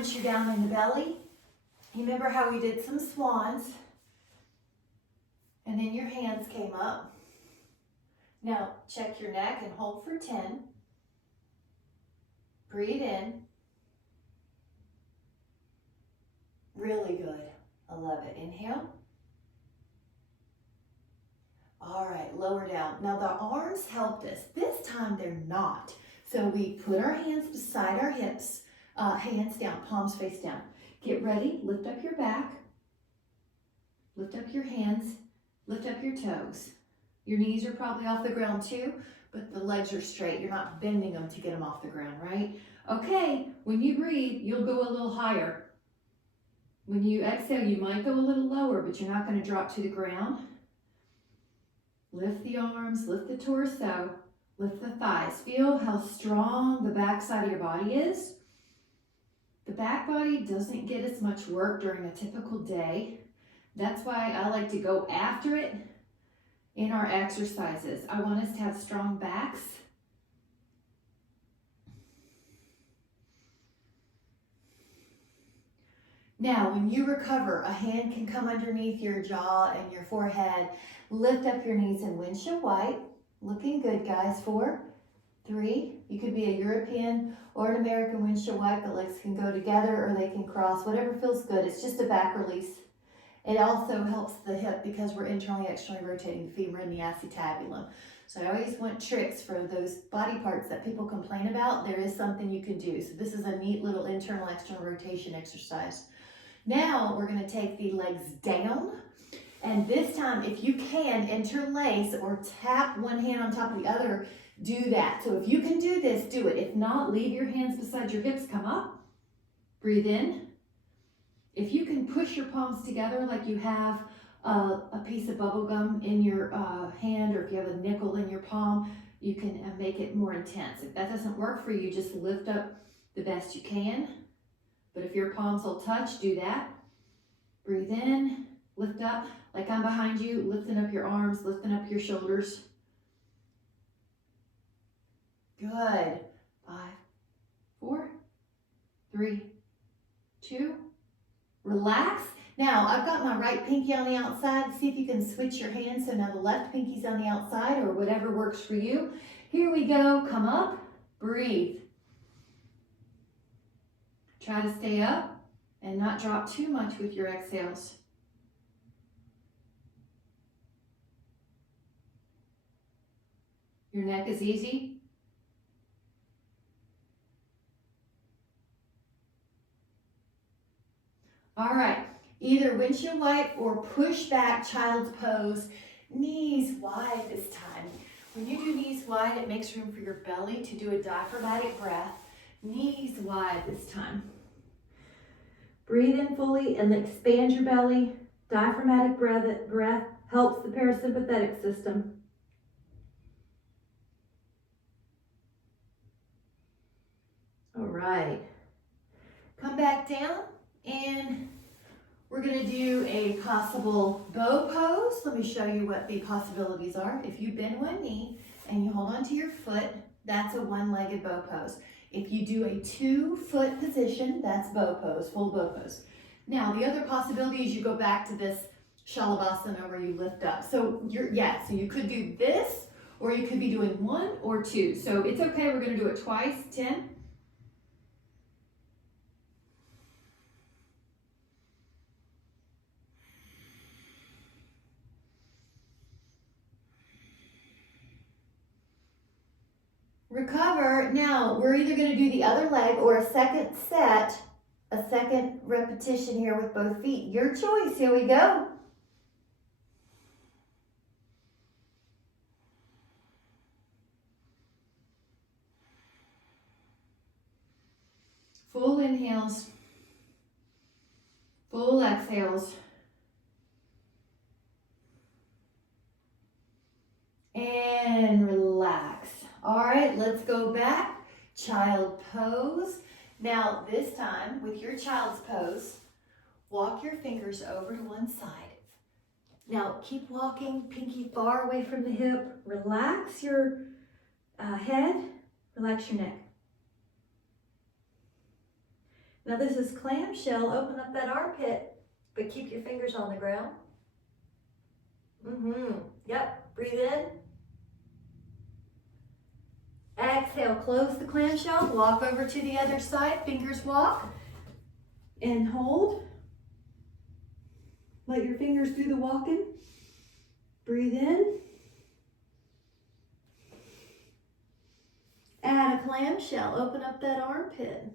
once you're down in the belly, you remember how we did some swans, and then your hands came up. Now check your neck and hold for 10. Breathe in. Really good. I love it. Inhale. All right, lower down. Now the arms helped us. This time they're not. So we put our hands beside our hips, hands down, palms face down. Get ready, lift up your back, lift up your hands, lift up your toes. Your knees are probably off the ground too, but the legs are straight. You're not bending them to get them off the ground, right? Okay, when you breathe, you'll go a little higher. When you exhale, you might go a little lower, but you're not going to drop to the ground. Lift the arms, lift the torso, lift the thighs. Feel how strong the back side of your body is. The back body doesn't get as much work during a typical day. That's why I like to go after it in our exercises. I want us to have strong backs. Now, when you recover, a hand can come underneath your jaw and your forehead. Lift up your knees and windshield wide. Looking good, guys. 4, 3. You could be a European or an American windshield wide. The legs can go together or they can cross. Whatever feels good. It's just a back release. It also helps the hip because we're internally, externally rotating the femur and the acetabulum. So I always want tricks for those body parts that people complain about. There is something you can do. So this is a neat little internal, external rotation exercise. Now we're going to take the legs down, and this time if you can interlace or tap one hand on top of the other, do that. So if you can do this, do it. If not, leave your hands beside your hips, come up, breathe in. If you can push your palms together like you have a piece of bubble gum in your hand, or if you have a nickel in your palm, you can make it more intense. If that doesn't work for you, just lift up the best you can. But if your palms will touch, do that. Breathe in, lift up, like I'm behind you, lifting up your arms, lifting up your shoulders. Good. 5, 4, 3, 2, relax. Now, I've got my right pinky on the outside. See if you can switch your hands. So now the left pinky's on the outside, or whatever works for you. Here we go. Come up, breathe. Try to stay up and not drop too much with your exhales. Your neck is easy. All right, either windshield wipe or push back child's pose, knees wide this time. When you do knees wide, it makes room for your belly to do a diaphragmatic breath. Knees wide this time. Breathe in fully and expand your belly. Diaphragmatic breath helps the parasympathetic system. All right. Come back down, and we're going to do a possible bow pose. Let me show you what the possibilities are. If you bend one knee and you hold onto your foot, that's a one-legged bow pose. If you do a 2-foot position, that's bow pose, full bow pose. Now, the other possibility is you go back to this Shalabhasana where you lift up. So so you could do this, or you could be doing 1 or 2. So it's okay, we're going to do it twice. 10. Recover. Now, we're either going to do the other leg or a second set, a second repetition here with both feet. Your choice. Here we go. Full inhales, full exhales, and relax. All right, let's go back. Child pose. Now, this time, with your child's pose, walk your fingers over to one side. Now, keep walking, pinky far away from the hip. Relax your head, relax your neck. Now this is clamshell. Open up that armpit, but keep your fingers on the ground. Yep, breathe in. Exhale, close the clamshell, walk over to the other side, fingers walk, and hold. Let your fingers do the walking. Breathe in. Add a clamshell, open up that armpit.